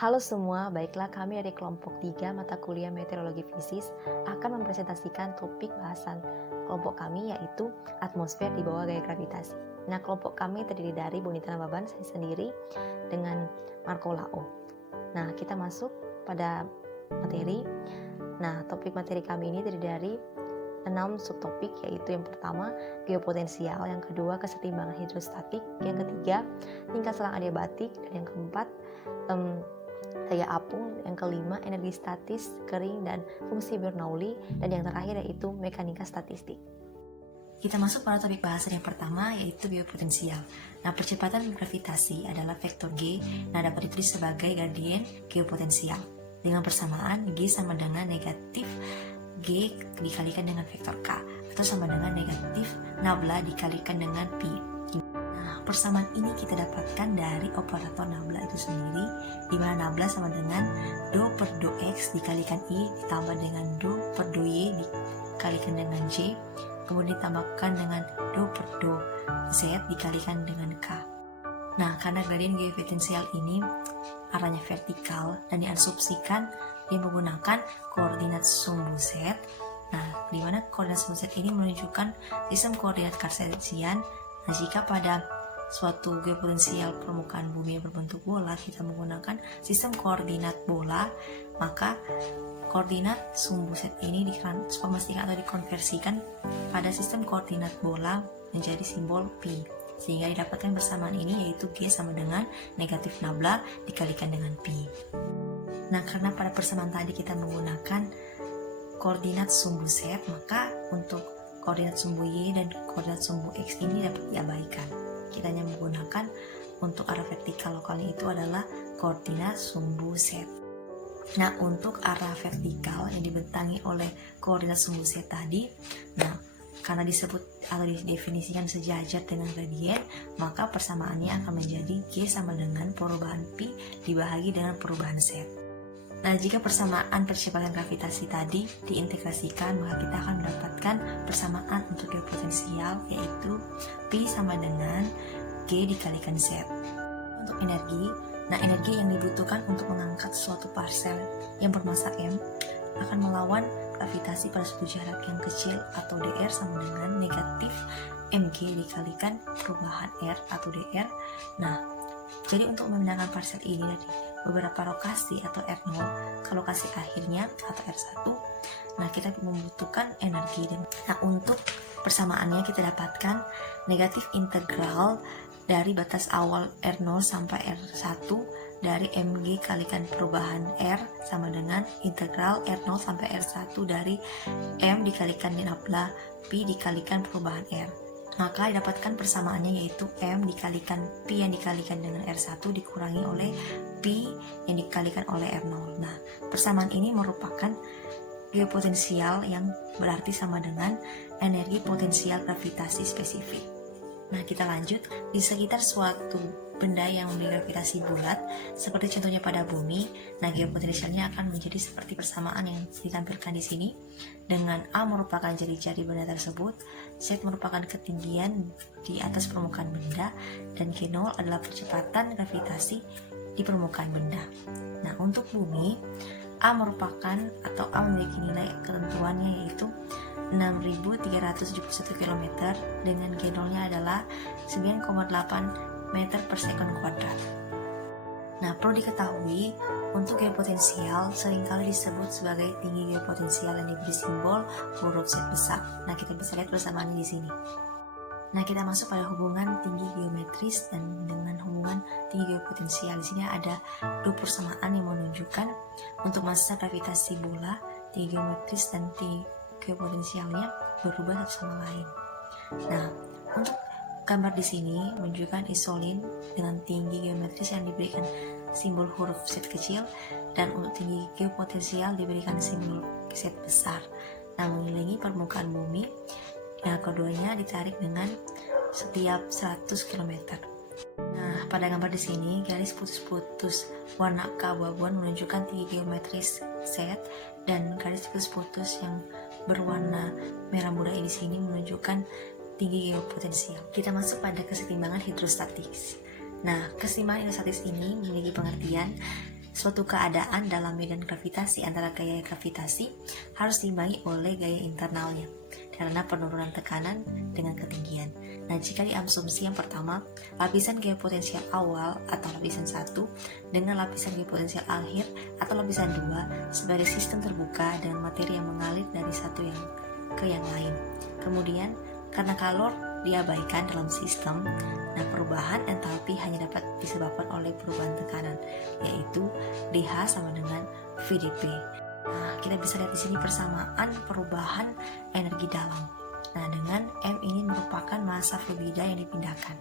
Halo semua, baiklah kami dari kelompok 3 mata kuliah Meteorologi Fisis akan mempresentasikan topik bahasan kelompok kami yaitu atmosfer di bawah gaya gravitasi. Nah, kelompok kami terdiri dari Bonita Nababan, saya sendiri, dengan Marco Lao. Nah, kita masuk pada materi. Nah, topik materi kami ini terdiri dari 6 subtopik, yaitu yang pertama geopotensial, yang kedua kesetimbangan hidrostatik, yang ketiga tingkat selang adiabatik, dan yang keempat daya apung, yang kelima energi statis kering dan fungsi Bernoulli, dan yang terakhir yaitu mekanika statistik. Kita masuk pada topik bahasan yang pertama, yaitu geopotensial. Nah, percepatan gravitasi adalah vektor G, nah dapat ditulis sebagai gradien geopotensial. Dengan persamaan G sama dengan negatif G dikalikan dengan vektor K, atau sama dengan negatif nabla dikalikan dengan pi. Nah, persamaan ini kita dapatkan dari operator nabla itu sendiri, di mana nabla sama dengan do per do x dikalikan i ditambah dengan do per do y dikalikan dengan j, kemudian ditambahkan dengan do per do z dikalikan dengan k. Nah, karena gradien geopotensial ini arahnya vertikal dan diasumsikan dia menggunakan koordinat sumbu z. Nah, di mana koordinat sumbu z ini menunjukkan sistem koordinat kartesian. Nah, jika pada suatu geopotensial permukaan bumi yang berbentuk bola kita menggunakan sistem koordinat bola, maka koordinat sumbu z ini ditransformasikan atau dikonversikan pada sistem koordinat bola menjadi simbol pi, sehingga didapatkan persamaan ini, yaitu G sama dengan negatif nabla dikalikan dengan pi. Nah, karena pada persamaan tadi kita menggunakan koordinat sumbu z, maka untuk koordinat sumbu y dan koordinat sumbu x ini dapat diabaikan. Kita hanya menggunakan untuk arah vertikal lokalnya itu adalah koordinat sumbu z. Nah, untuk arah vertikal yang dibentangi oleh koordinat sumbu z tadi, nah karena disebut atau didefinisikan sejajar dengan gradien, maka persamaannya akan menjadi G sama dengan perubahan pi dibagi dengan perubahan z. Nah, jika persamaan percepatan gravitasi tadi diintegrasikan, maka kita akan mendapatkan persamaan untuk geopotensial, yaitu pi sama dengan G dikalikan z. Untuk energi, nah energi yang dibutuhkan untuk mengangkat suatu parsel yang bermassa m akan melawan gravitasi pada suatu jarak yang kecil atau dr sama dengan negatif mg dikalikan perubahan r atau dr. Nah, jadi untuk memindahkan parsel ini dari beberapa lokasi atau R0 ke lokasi akhirnya atau R1, nah kita membutuhkan energi. Nah, untuk persamaannya kita dapatkan negatif integral dari batas awal R0 sampai R1 dari mg kalikan perubahan r sama dengan integral R0 sampai R1 dari m dikalikan nabla pi dikalikan perubahan r. Maka didapatkan persamaannya, yaitu m dikalikan pi yang dikalikan dengan R1 dikurangi oleh pi yang dikalikan oleh R0. Nah, persamaan ini merupakan geopotensial yang berarti sama dengan energi potensial gravitasi spesifik. Nah, kita lanjut. Di sekitar suatu benda yang memiliki gravitasi bulat, seperti contohnya pada bumi, nah geopotensialnya akan menjadi seperti persamaan yang ditampilkan di sini, dengan A merupakan jari-jari benda tersebut, Z merupakan ketinggian di atas permukaan benda, dan G0 adalah percepatan gravitasi di permukaan benda. Nah, untuk bumi, A merupakan atau A memiliki nilai ketentuannya yaitu 6.371 km dengan G0-nya adalah 9,8 meter per sekon kuadrat. Nah, perlu diketahui untuk geopotensial seringkali disebut sebagai tinggi geopotensial yang diberi simbol huruf Z besar. Nah, kita bisa lihat persamaannya di sini. Nah, kita masuk pada hubungan tinggi geometris dan dengan hubungan tinggi geopotensial. Di sini ada dua persamaan yang menunjukkan untuk massa gravitasi bola, tinggi geometris dan tinggi geopotensialnya berubah satu sama lain. Nah, untuk gambar di sini menunjukkan isolin dengan tinggi geometris yang diberikan simbol huruf Z kecil, dan untuk tinggi geopotensial diberikan simbol Z besar. Nah, mengelilingi permukaan bumi, yang keduanya ditarik dengan setiap 100 km. Nah, pada gambar di sini garis putus-putus warna keabu-abuan menunjukkan tinggi geometris Z, dan garis putus-putus yang berwarna merah muda di sini menunjukkan tinggi geopotensial. Kita masuk pada kesetimbangan hidrostatis. Nah, kesetimbangan hidrostatis ini memiliki pengertian Suatu keadaan dalam medan gravitasi antara gaya gravitasi harus diimbangi oleh gaya internalnya karena penurunan tekanan dengan ketinggian. Nah, jika diasumsi yang pertama, lapisan gaya potensial awal atau lapisan 1 dengan lapisan gaya potensial akhir atau lapisan 2 sebagai sistem terbuka dengan materi yang mengalir dari satu yang ke yang lain. Kemudian, karena kalor diabaikan dalam sistem, nah perubahan entalpi hanya dapat disebabkan oleh perubahan tekanan, yaitu dH sama dengan VdP. Nah, kita bisa lihat di sini persamaan perubahan energi dalam. Nah, dengan M ini merupakan massa fluida yang dipindahkan.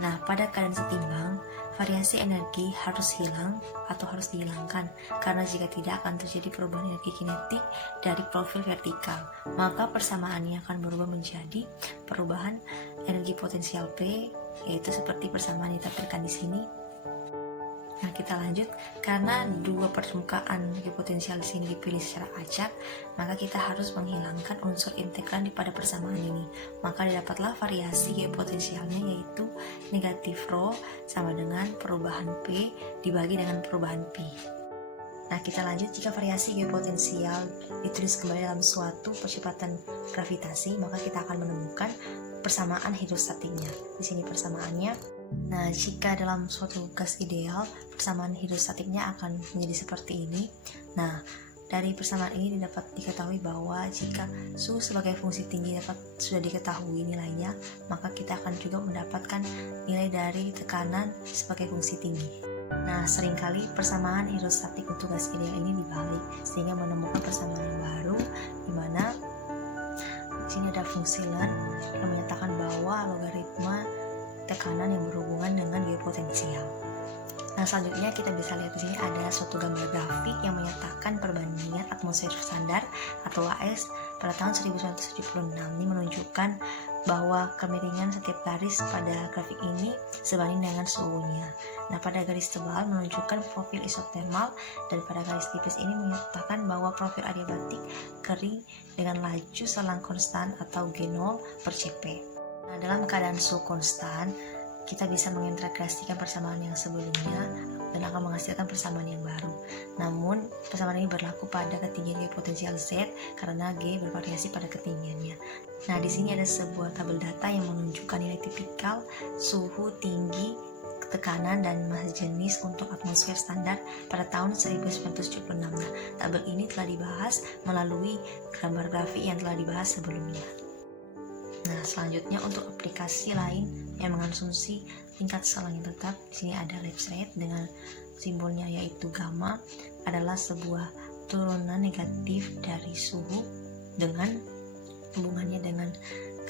Nah, pada keadaan setimbang, variasi energi harus hilang atau harus dihilangkan, karena jika tidak akan terjadi perubahan energi kinetik dari profil vertikal, maka persamaannya akan berubah menjadi perubahan energi potensial P, yaitu seperti persamaan ditampilkan di sini. Nah, kita lanjut. Karena dua permukaan energi potensial di sini dipilih secara acak, maka kita harus menghilangkan unsur integran pada persamaan ini. Maka didapatlah variasi gaya potensialnya, yaitu negatif rho sama dengan perubahan P dibagi dengan perubahan P. Nah, kita lanjut. Jika variasi gaya potensial ditulis kembali dalam suatu percepatan gravitasi, maka kita akan menemukan persamaan hidrostatiknya. Di sini persamaannya. Nah, jika dalam suatu gas ideal, persamaan hidrostatiknya akan menjadi seperti ini. Nah, dari persamaan ini dapat diketahui bahwa jika suhu sebagai fungsi tinggi sudah diketahui nilainya, maka kita akan juga mendapatkan nilai dari tekanan sebagai fungsi tinggi. Nah, seringkali persamaan hidrostatik untuk gas ideal ini dibalik, sehingga menemukan persamaan yang baru, di mana di sini ada fungsi Ln yang menyatakan bahwa logaritma tekanan yang berhubungan dengan gaya potensial. Nah, selanjutnya kita bisa lihat di sini ada suatu gambar grafik yang menyatakan perbandingan atmosfer standar atau AS pada tahun 1976. Ini menunjukkan bahwa kemiringan setiap garis pada grafik ini sebanding dengan suhunya. Nah, pada garis tebal menunjukkan profil isotermal, dan pada garis tipis ini menyatakan bahwa profil adiabatik kering dengan laju selang konstan atau G0 per Cp. Nah, dalam keadaan suhu konstan, kita bisa mengintegrasikan persamaan yang sebelumnya dan akan menghasilkan persamaan yang baru. Namun, persamaan ini berlaku pada ketinggian gaya potensial Z karena G bervariasi pada ketinggiannya. Nah, di sini ada sebuah tabel data yang menunjukkan nilai tipikal suhu, tinggi, tekanan, dan massa jenis untuk atmosfer standar pada tahun 1976. Nah, tabel ini telah dibahas melalui gambar grafik yang telah dibahas sebelumnya. Nah, selanjutnya untuk aplikasi lain yang mengonsumsi tingkat selang yang tetap, di sini ada lapse rate dengan simbolnya yaitu gamma, adalah sebuah turunan negatif dari suhu dengan hubungannya dengan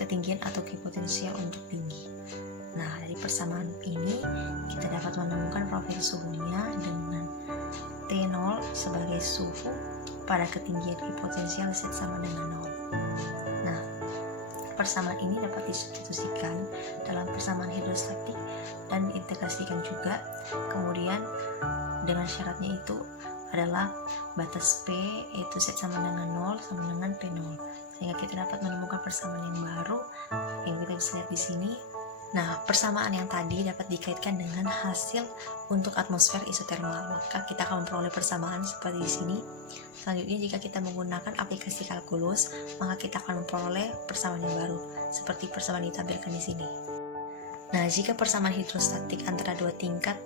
ketinggian atau gaya potensial untuk tinggi. Nah, dari persamaan ini kita dapat menemukan profil suhunya dengan T0 sebagai suhu pada ketinggian gaya potensial Z sama dengan 0. Nah, persamaan ini dapat disubstitusikan dalam persamaan hidrostatik dan diintegrasikan juga. Kemudian dengan syaratnya itu adalah batas P yaitu Z sama dengan 0 sama dengan P0, sehingga kita dapat menemukan persamaan yang baru yang kita bisa lihat di sini. Nah, persamaan yang tadi dapat dikaitkan dengan hasil untuk atmosfer isotermal, maka kita akan memperoleh persamaan seperti di sini. Selanjutnya, jika kita menggunakan aplikasi kalkulus, maka kita akan memperoleh persamaan yang baru, seperti persamaan ditampilkan di sini. Nah, jika persamaan hidrostatik antara dua tingkat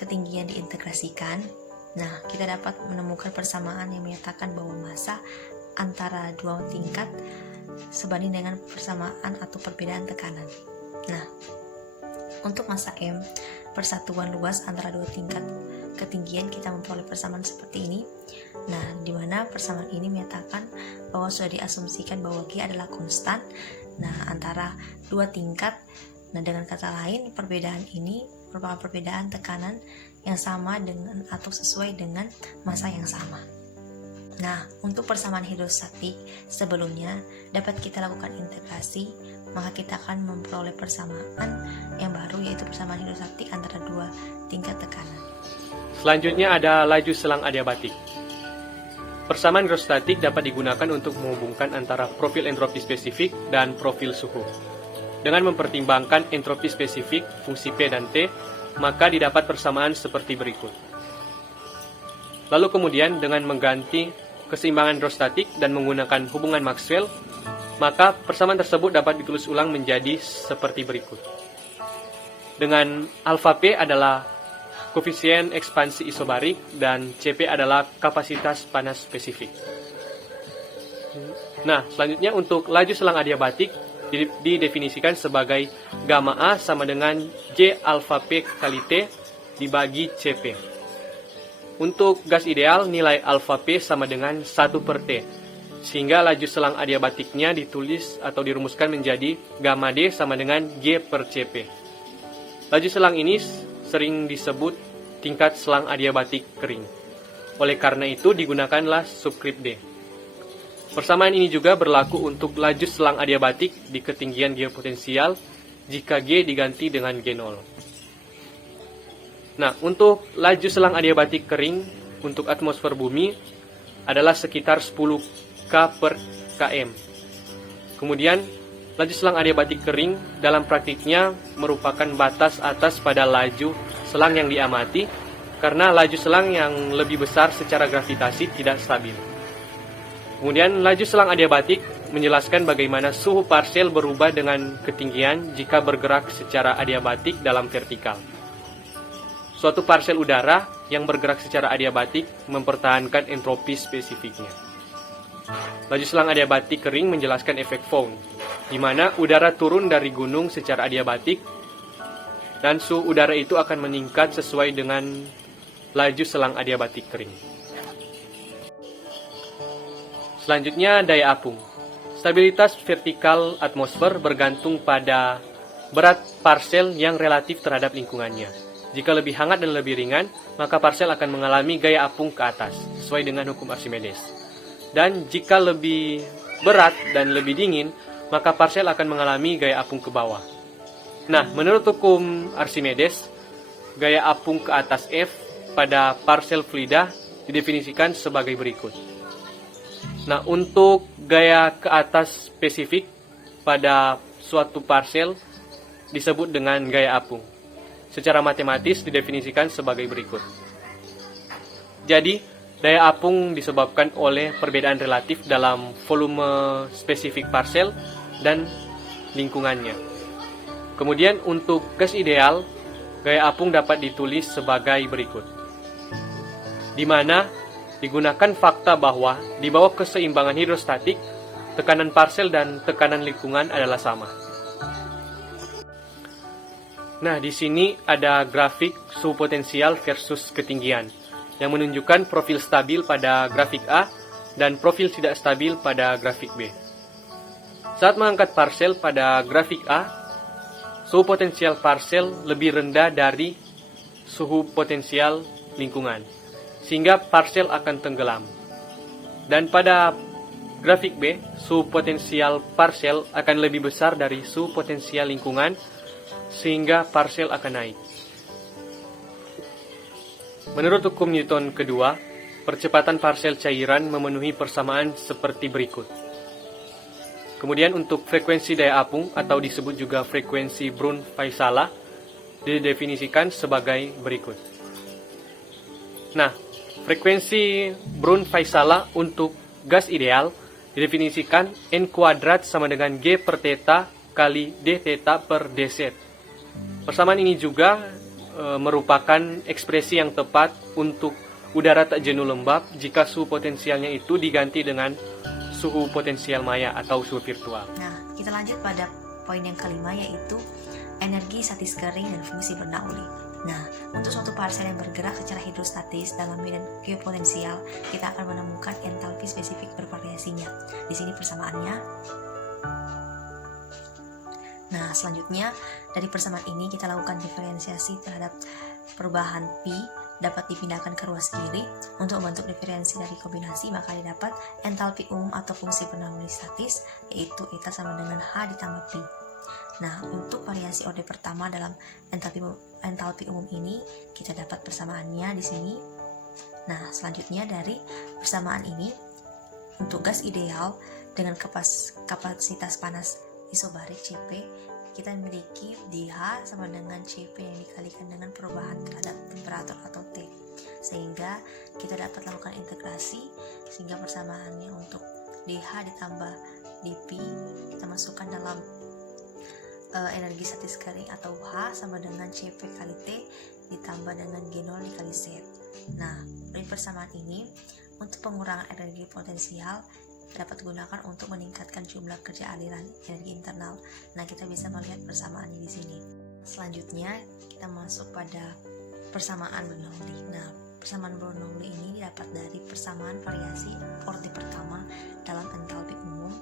ketinggian diintegrasikan, nah, kita dapat menemukan persamaan yang menyatakan bahwa massa antara dua tingkat sebanding dengan persamaan atau perbedaan tekanan. Nah, untuk massa M, persatuan luas antara dua tingkat ketinggian, kita memperoleh persamaan seperti ini. Nah, di mana persamaan ini menyatakan bahwa sudah diasumsikan bahwa G adalah konstan. Nah, antara dua tingkat. Nah, dengan kata lain, perbedaan ini merupakan perbedaan tekanan yang sama dengan atau sesuai dengan massa yang sama. Nah, untuk persamaan hidrostatik sebelumnya dapat kita lakukan integrasi, maka kita akan memperoleh persamaan yang baru, yaitu persamaan hidrostatik antara dua tingkat tekanan. Selanjutnya ada laju selang adiabatik. Persamaan hidrostatik dapat digunakan untuk menghubungkan antara profil entropi spesifik dan profil suhu. Dengan mempertimbangkan entropi spesifik, fungsi P dan T, maka didapat persamaan seperti berikut. Lalu kemudian dengan mengganti keseimbangan hidrostatik dan menggunakan hubungan Maxwell, maka persamaan tersebut dapat ditulis ulang menjadi seperti berikut. Dengan alfa P adalah koefisien ekspansi isobarik dan Cp adalah kapasitas panas spesifik. Nah, selanjutnya untuk laju selang adiabatik didefinisikan sebagai gamma A sama dengan J alfa P kali T dibagi Cp. Untuk gas ideal, nilai alfa P sama dengan 1 per T, sehingga laju selang adiabatiknya ditulis atau dirumuskan menjadi gamma D sama dengan G per Cp. Laju selang ini sering disebut tingkat selang adiabatik kering. Oleh karena itu digunakanlah subskrip D. Persamaan ini juga berlaku untuk laju selang adiabatik di ketinggian geopotensial jika G diganti dengan G0. Nah, untuk laju selang adiabatik kering untuk atmosfer bumi adalah sekitar 10 K per km. Kemudian, laju selang adiabatik kering dalam praktiknya merupakan batas atas pada laju selang yang diamati karena laju selang yang lebih besar secara gravitasi tidak stabil. Kemudian, laju selang adiabatik menjelaskan bagaimana suhu parsial berubah dengan ketinggian jika bergerak secara adiabatik dalam vertikal. Suatu parsial udara yang bergerak secara adiabatik mempertahankan entropi spesifiknya. Laju selang adiabatik kering menjelaskan efek Foehn, di mana udara turun dari gunung secara adiabatik dan suhu udara itu akan meningkat sesuai dengan laju selang adiabatik kering. Selanjutnya, daya apung. Stabilitas vertikal atmosfer bergantung pada berat parsial yang relatif terhadap lingkungannya. Jika lebih hangat dan lebih ringan, maka parsial akan mengalami gaya apung ke atas, sesuai dengan hukum Archimedes. Dan jika lebih berat dan lebih dingin, maka parsial akan mengalami gaya apung ke bawah. Nah, menurut hukum Archimedes, gaya apung ke atas F pada parsial fluida didefinisikan sebagai berikut. Nah, untuk gaya ke atas spesifik pada suatu parsial disebut dengan gaya apung. Secara matematis didefinisikan sebagai berikut. Jadi, daya apung disebabkan oleh perbedaan relatif dalam volume spesifik parsial dan lingkungannya. Kemudian untuk gas ideal, gaya apung dapat ditulis sebagai berikut. Di mana digunakan fakta bahwa di bawah keseimbangan hidrostatik, tekanan parsial dan tekanan lingkungan adalah sama. Nah, di sini ada grafik suhu potensial versus ketinggian yang menunjukkan profil stabil pada grafik A dan profil tidak stabil pada grafik B. Saat mengangkat parsial pada grafik A, suhu potensial parsial lebih rendah dari suhu potensial lingkungan, sehingga parsial akan tenggelam. Dan pada grafik B, suhu potensial parsial akan lebih besar dari suhu potensial lingkungan, sehingga parsial akan naik. Menurut hukum Newton kedua, percepatan parsial cairan memenuhi persamaan seperti berikut. Kemudian untuk frekuensi daya apung atau disebut juga frekuensi Brown-Väisälä didefinisikan sebagai berikut. Nah, frekuensi Brown-Väisälä untuk gas ideal didefinisikan N kuadrat sama dengan G per theta kali D theta per dz. Persamaan ini juga merupakan ekspresi yang tepat untuk udara tak jenuh lembab jika suhu potensialnya itu diganti dengan suhu potensial maya atau suhu virtual. Nah, kita lanjut pada poin yang kelima, yaitu energi statis kering dan fungsi Bernoulli. Nah, untuk suatu parsial yang bergerak secara hidrostatis dalam medan geopotensial, kita akan menemukan entalpi spesifik bervariasinya. Di sini persamaannya. Nah, selanjutnya dari persamaan ini kita lakukan diferensiasi terhadap perubahan Pi dapat dipindahkan ke ruas kiri. Untuk membentuk diferensi dari kombinasi, maka didapat entalpi umum atau fungsi Bernoulli statis, yaitu eta sama dengan H ditambah Pi. Nah, untuk variasi orde pertama dalam entalpi umum ini, kita dapat persamaannya di sini. Nah, selanjutnya dari persamaan ini, untuk gas ideal dengan kapasitas panas isobarik Cp, kita memiliki dH sama dengan Cp yang dikalikan dengan perubahan terhadap temperatur atau T, sehingga kita dapat lakukan integrasi sehingga persamaannya untuk dH ditambah dP kita masukkan dalam energi statis kering atau H sama dengan Cp kali T ditambah dengan G0 dikali Z. Nah, dari persamaan ini untuk pengurangan energi potensial dapat digunakan untuk meningkatkan jumlah kerja aliran energi internal. Nah, kita bisa melihat persamaannya di sini. Selanjutnya, kita masuk pada persamaan Bernoulli. Nah, persamaan Bernoulli ini dapat dari persamaan variasi order pertama dalam entalpi umum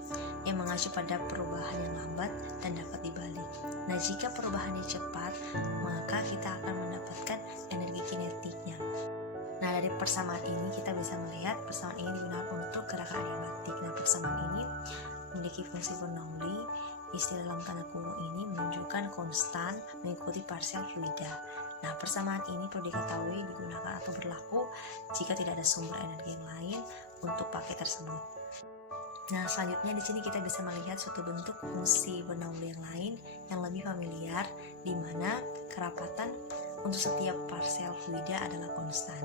yang mengacu pada perubahan yang lambat dan dapat dibalik. Nah, jika perubahannya cepat, maka kita akan mendapatkan energi kinetiknya. Nah, dari persamaan ini kita bisa melihat persamaan ini digunakan untuk gerakan adiabatik. Nah, persamaan ini memiliki fungsi Bernoulli. Istilah dalam tanda kurung ini menunjukkan konstan mengikuti parsial fluida. Nah, persamaan ini perlu diketahui digunakan atau berlaku jika tidak ada sumber energi yang lain untuk paket tersebut. Nah, selanjutnya di sini kita bisa melihat suatu bentuk fungsi Bernoulli yang lain yang lebih familiar, di mana kerapatan untuk setiap parsial fluida adalah konstan.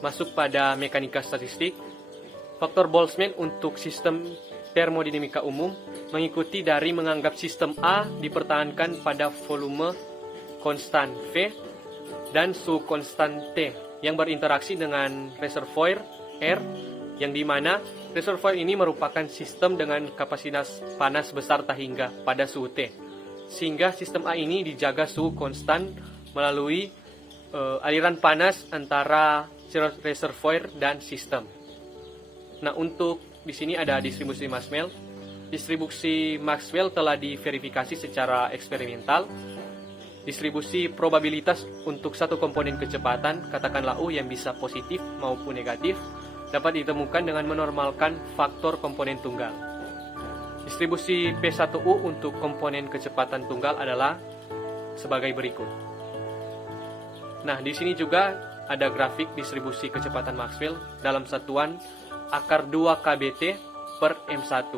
Masuk pada mekanika statistik, faktor Boltzmann untuk sistem termodinamika umum mengikuti dari menganggap sistem A dipertahankan pada volume konstan V dan suhu konstan T yang berinteraksi dengan reservoir R, yang dimana reservoir ini merupakan sistem dengan kapasitas panas besar tak hingga pada suhu T, sehingga sistem A ini dijaga suhu konstan melalui aliran panas antara reservoir dan sistem. Nah, untuk di sini ada distribusi Maxwell. Distribusi Maxwell telah diverifikasi secara eksperimental. Distribusi probabilitas untuk satu komponen kecepatan, katakanlah U yang bisa positif maupun negatif, dapat ditemukan dengan menormalkan faktor komponen tunggal. Distribusi P1U untuk komponen kecepatan tunggal adalah sebagai berikut. Nah, di sini juga ada grafik distribusi kecepatan Maxwell dalam satuan akar 2 kBT per M1.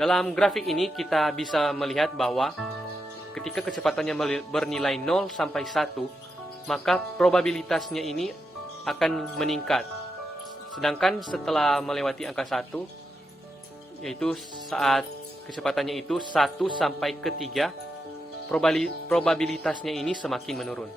Dalam grafik ini kita bisa melihat bahwa ketika kecepatannya bernilai 0 sampai 1, maka probabilitasnya ini akan meningkat. Sedangkan setelah melewati angka 1, yaitu saat kecepatannya itu 1 sampai ke 3, probabilitasnya ini semakin menurun.